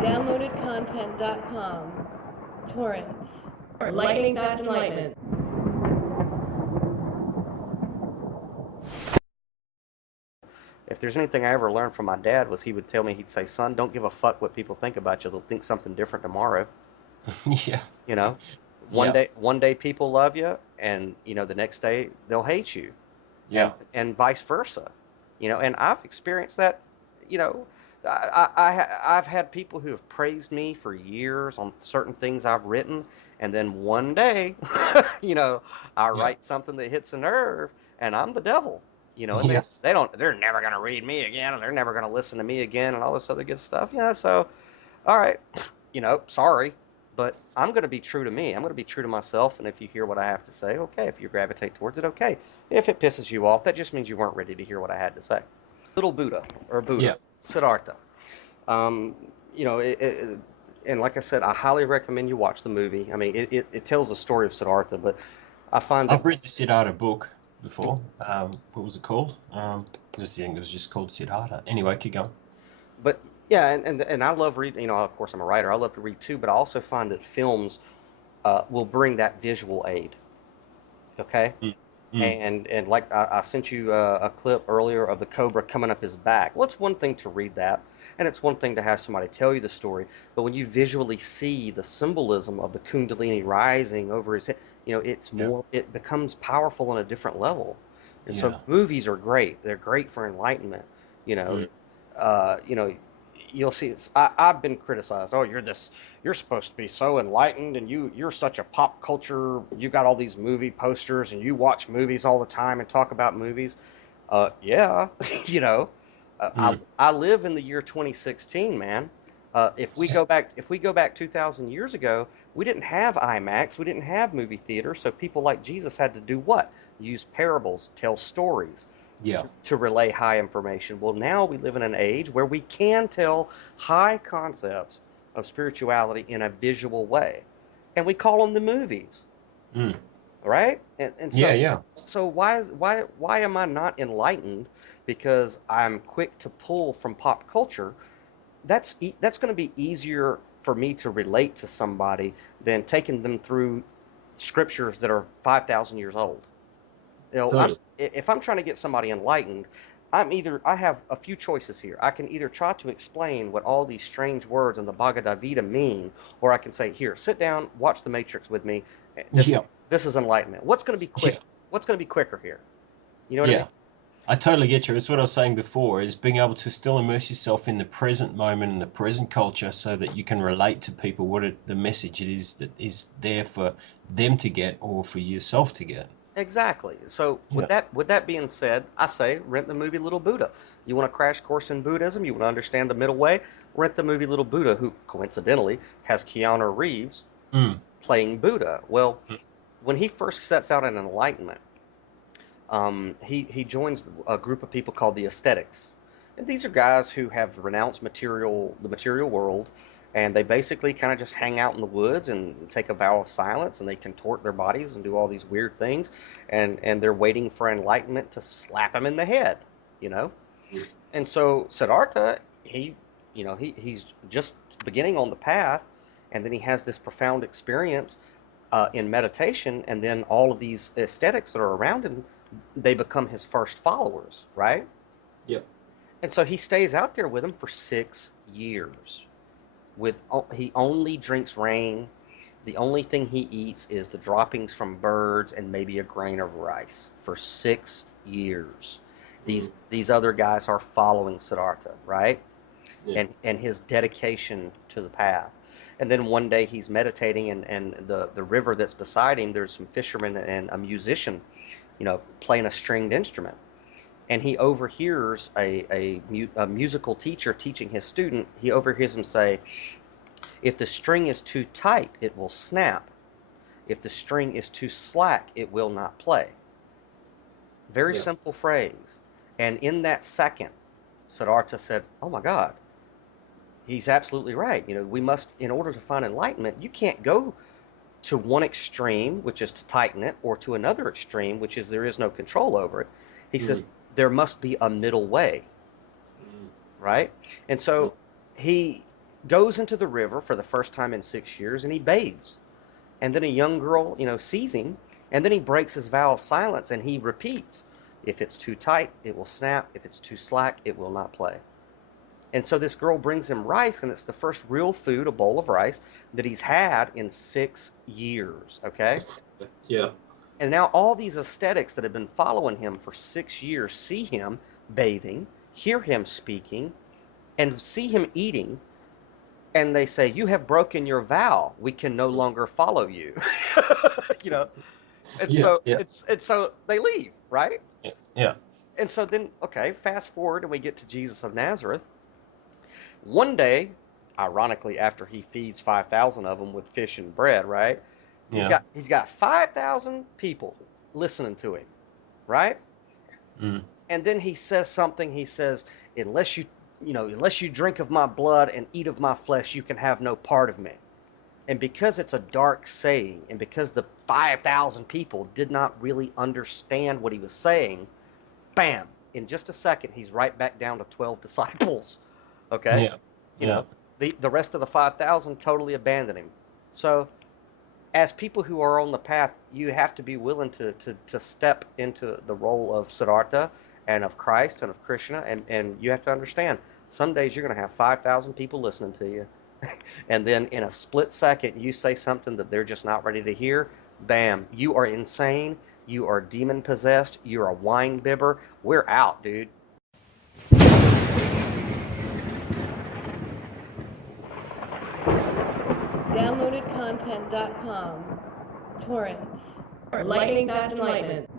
DownloadedContent.com. Torrents. Lightning fast enlightenment. If there's anything I ever learned from my dad was he would tell me, he'd say, son, don't give a fuck what people think about you. They'll think something different tomorrow. Yeah. You know, Yeah. one day people love you, and the next day they'll hate you, Yeah. and vice versa. And I've experienced that. You know, I've had people who have praised me for years on certain things I've written, and then one day, I Yeah. write something that hits a nerve, and I'm the devil. And Yeah. they're never gonna read me again, and they're never gonna listen to me again, and all this other good stuff. So all right, sorry, but I'm going to be true to me. I'm going to be true to myself. And if you hear what I have to say, okay. If you gravitate towards it, okay. If it pisses you off, that just means you weren't ready to hear what I had to say. Little Buddha, or Buddha, Yeah. Siddhartha. Um, and like I said, I highly recommend you watch the movie. I mean, it tells the story of Siddhartha, but I find that, I've read the Siddhartha book before. What was it called? I just think it was just called Siddhartha. Anyway, keep going. but yeah, and I love reading. Of course, I'm a writer. I love to read too, but I also find that films will bring that visual aid. Okay. Mm. Mm. And like I sent you a clip earlier of the cobra coming up his back. Well, it's one thing to read that, and it's one thing to have somebody tell you the story. But when you visually see the symbolism of the Kundalini rising over his head, Yeah. it becomes powerful on a different level. And so Yeah. movies are great. They're great for enlightenment. You know, Mm. uh, you know, you'll see. I've been criticized. Oh, you're supposed to be so enlightened, and you're such a pop culture. You got all these movie posters, and you watch movies all the time and talk about movies. Yeah, you know, Mm. I live in the year 2016, man. If we go back 2,000 years ago, we didn't have IMAX, we didn't have movie theaters, so people like Jesus had to do what? Use parables, tell stories Yeah. to relay high information. Well, now we live in an age where we can tell high concepts of spirituality in a visual way, and we call them the movies, Mm. right? And Yeah. so, Yeah. why am I not enlightened? Because I'm quick to pull from pop culture. That's going to be easier for me to relate to somebody than taking them through scriptures that are 5,000 years old. Totally. If I'm trying to get somebody enlightened, I have a few choices here. I can either try to explain what all these strange words in the Bhagavad Gita mean, or I can say, here, sit down, watch The Matrix with me. This Yeah. this is enlightenment. What's going to be quick? Yeah. What's going to be quicker here? You know what I mean? Yeah. I totally get you. It's what I was saying before, is being able to still immerse yourself in the present moment and the present culture so that you can relate to people the message it is that is there for them to get or for yourself to get. Exactly. So with Yeah. that being said, I say rent the movie Little Buddha. You want a crash course in Buddhism? You want to understand the middle way? Rent the movie Little Buddha, who coincidentally has Keanu Reeves Mm. playing Buddha. Well, when he first sets out in enlightenment, he joins a group of people called the Aesthetics, and these are guys who have renounced the material world, and they basically kind of just hang out in the woods and take a vow of silence, and they contort their bodies and do all these weird things, and they're waiting for enlightenment to slap them in the head, you know. Mm. And so Siddhartha, he's just beginning on the path, and then he has this profound experience in meditation, and then all of these aesthetics that are around him, they become his first followers, right? Yeah. And so he stays out there with them for 6 years. He only drinks rain. The only thing he eats is the droppings from birds and maybe a grain of rice for 6 years. Mm. These other guys are following Siddhartha, right? Yeah. And his dedication to the path. And then one day he's meditating, and the river that's beside him, there's some fishermen and a musician, playing a stringed instrument. And he overhears a musical teacher teaching his student. He overhears him say, if the string is too tight, it will snap. If the string is too slack, it will not play. Very Yeah. simple phrase. And in that second, Siddhartha said, oh my God, he's absolutely right. We must, in order to find enlightenment, you can't go to one extreme, which is to tighten it, or to another extreme, which is there is no control over it. He says Mm. there must be a middle way, Mm. right? And Yeah. so he goes into the river for the first time in 6 years and he bathes. And then a young girl, sees him, and then he breaks his vow of silence and he repeats, if it's too tight, it will snap. If it's too slack, it will not play. And so this girl brings him rice, and it's the first real food, a bowl of rice, that he's had in 6 years, okay? Yeah. And now all these ascetics that have been following him for 6 years see him bathing, hear him speaking, and see him eating, and they say, you have broken your vow. We can no longer follow you. you know, and Yeah. so Yeah. so they leave, right? Yeah. Yeah. And so then, okay, fast forward and we get to Jesus of Nazareth. One day, ironically, after he feeds 5,000 of them with fish and bread, right? Yeah. He's got 5,000 people listening to him, right? Mm. And then he says something. He says, unless you drink of my blood and eat of my flesh, you can have no part of me. And because it's a dark saying, and because the 5,000 people did not really understand what he was saying, bam, in just a second, he's right back down to 12 disciples. Okay? Yeah. You Yeah. know, the rest of the 5,000 totally abandoned him. So, as people who are on the path, you have to be willing to step into the role of Siddhartha and of Christ and of Krishna, and you have to understand, some days you're going to have 5,000 people listening to you, and then in a split second, you say something that they're just not ready to hear, bam, you are insane, you are demon-possessed, you're a wine bibber, we're out, dude. DownloadedContent.com. Torrents. Lightning Fast Enlightenment.